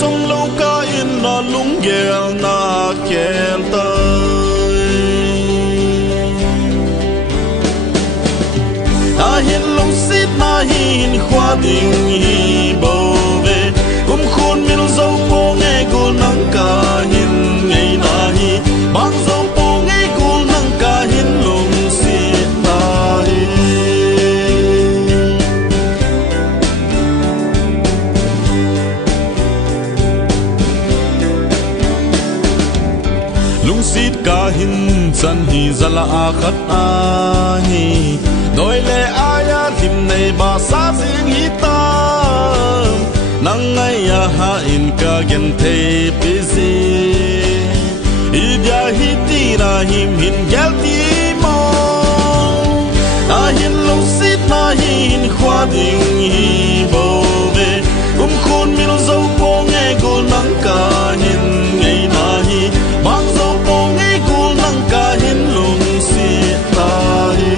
trong lâu ca in na lung ghel na kel tới ta hiền lòng xít na hin khoa tình hi bầu về cũng khôn miên dâu po nghe cô nắng ca hiền ngày na hi mang dâu po nghe cô nắng ca hiền lòng xít na hi lung xít ca hiền chân hi zala akhat a hi đôi lệ ai tìm này bà sa riêng hi ta nang ngay ha in ca gen te busy idia hi ti na him hin gel ti mo na hin lo sit na hin khoa ding hi bo ve kum khôn mi lo dâu po nghe cô nắng ca hin ngày na hi mang dâu po nghe cô nắng ca hin lung si ta hi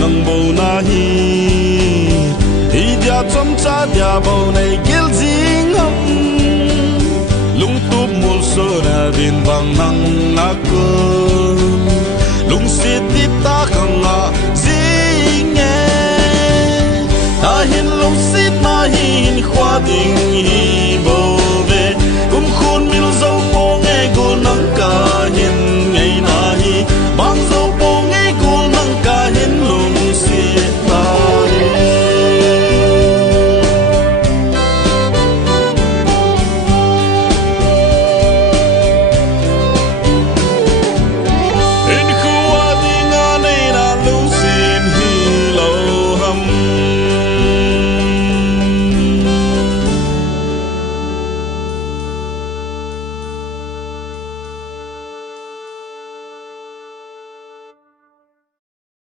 nang bo na hi dia chom cha dia bo nei gil jing hom lung tup mul so na din bang nang na ko